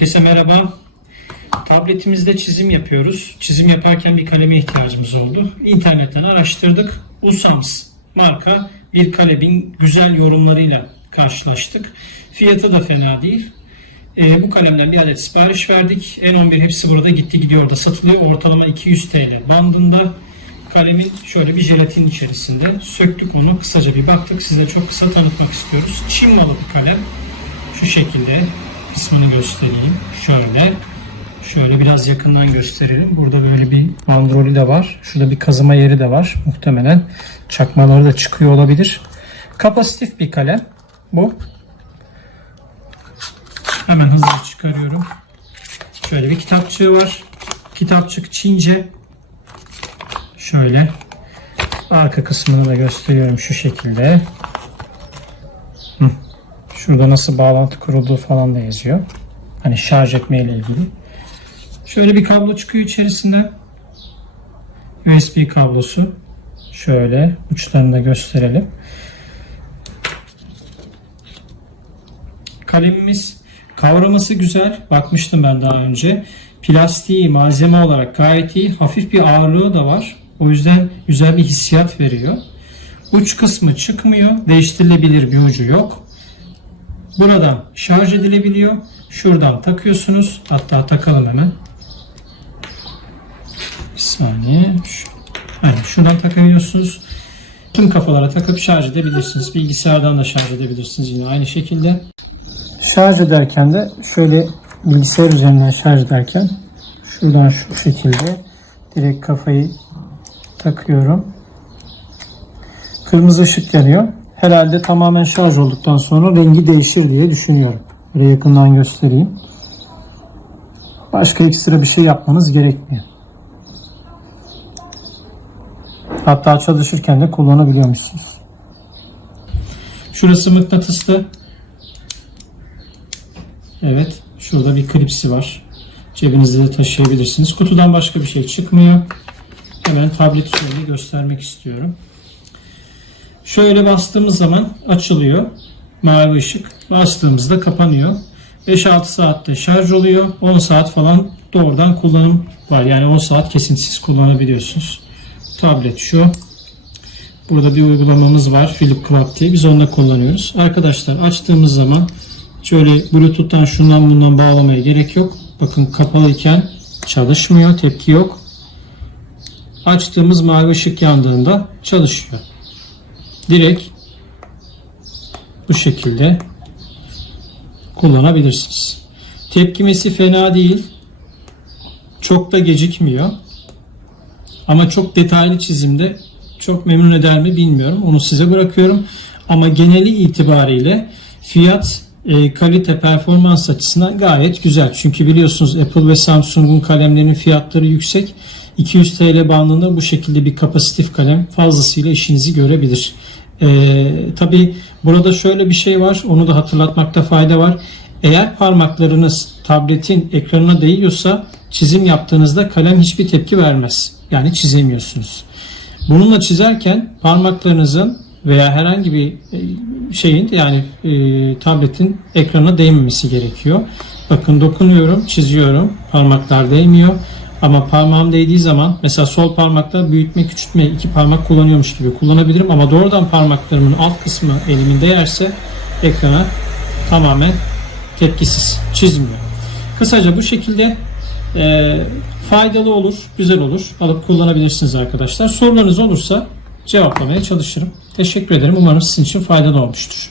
Herkese merhaba. Tabletimizde çizim yapıyoruz. Çizim yaparken bir kaleme ihtiyacımız oldu. İnternetten araştırdık. Usams marka bir kalemin güzel yorumlarıyla karşılaştık. Fiyatı da fena değil. Ee, bu kalemden bir adet sipariş verdik. N11 hepsi burada gitti gidiyor da satılıyor. Ortalama 200 TL bandında. Kalemin şöyle bir jelatin içerisinde. Söktük onu. Kısaca bir baktık. Size çok kısa tanıtmak istiyoruz. Çin malı bir kalem. Şu şekilde kısmını göstereyim. Şöyle. Şöyle biraz yakından gösterelim. Burada böyle bir bandrolü de var. Şurada bir kazıma yeri de var. Muhtemelen çakmaları da çıkıyor olabilir. Kapasitif bir kalem bu. Hemen hızlı çıkarıyorum. Şöyle bir kitapçığı var. Kitapçık Çince. Şöyle. Arka kısmını da gösteriyorum şu şekilde. Şurada nasıl bağlantı kurulduğu falan da yazıyor. Hani şarj etme ile ilgili. Şöyle bir kablo çıkıyor içerisinden. USB kablosu. Şöyle uçlarını da gösterelim. Kalemimiz kavraması güzel. Bakmıştım ben daha önce. Plastiği malzeme olarak gayet iyi. Hafif bir ağırlığı da var. O yüzden güzel bir hissiyat veriyor. Uç kısmı çıkmıyor. Değiştirilebilir bir ucu yok. Buradan şarj edilebiliyor. Şuradan takıyorsunuz. Hatta takalım hemen. Bir saniye. Aynen, şuradan takabiliyorsunuz. Tüm kafalara takıp şarj edebilirsiniz. Bilgisayardan da şarj edebilirsiniz yine aynı şekilde. Şarj ederken de şöyle bilgisayar üzerinden şarj ederken şuradan şu şekilde direkt kafayı takıyorum. Kırmızı ışık yanıyor. Herhalde tamamen şarj olduktan sonra rengi değişir diye düşünüyorum. Böyle yakından göstereyim. Başka ekstra bir şey yapmanız gerekmiyor. Hatta çalışırken de kullanabiliyormuşsunuz. Şurası mıknatıslı. Evet. Şurada bir klipsi var. Cebinizde de taşıyabilirsiniz. Kutudan başka bir şey çıkmıyor. Hemen tablet üzerinde göstermek istiyorum. Şöyle bastığımız zaman açılıyor. Mavi ışık. Bastığımızda kapanıyor. 5-6 saatte şarj oluyor. 10 saat falan doğrudan kullanım var. Yani 10 saat kesintisiz kullanabiliyorsunuz. Tablet şu. Burada bir uygulamamız var. Philip Club diye. Biz onu da kullanıyoruz. Arkadaşlar açtığımız zaman şöyle Bluetooth'tan şundan bundan bağlamaya gerek yok. Bakın kapalıyken çalışmıyor. Tepki yok. Açtığımız mavi ışık yandığında çalışıyor. Direkt bu şekilde kullanabilirsiniz. Tepkimesi fena değil. Çok da gecikmiyor. Ama çok detaylı çizimde çok memnun eder mi bilmiyorum. Onu size bırakıyorum. Ama geneli itibariyle fiyat e, kalite performans açısından gayet güzel. Çünkü biliyorsunuz Apple ve Samsung'un kalemlerinin fiyatları yüksek. 200 TL bandında bu şekilde bir kapasitif kalem fazlasıyla işinizi görebilir. Ee, Tabi burada şöyle bir şey var. Onu da hatırlatmakta fayda var. Eğer parmaklarınız tabletin ekranına değiyorsa çizim yaptığınızda kalem hiçbir tepki vermez. Yani çizemiyorsunuz. Bununla çizerken parmaklarınızın veya herhangi bir e, şeyin yani e, tabletin ekrana değmemesi gerekiyor. Bakın dokunuyorum, çiziyorum. Parmaklar değmiyor. Ama parmağım değdiği zaman mesela sol parmakla büyütme, küçültme iki parmak kullanıyormuş gibi kullanabilirim. Ama doğrudan parmaklarımın alt kısmı elimin değerse ekrana tamamen tepkisiz çizmiyor. Kısaca bu şekilde e, faydalı olur, güzel olur. Alıp kullanabilirsiniz arkadaşlar. Sorularınız olursa cevaplamaya çalışırım. Teşekkür ederim. Umarım sizin için faydalı olmuştur.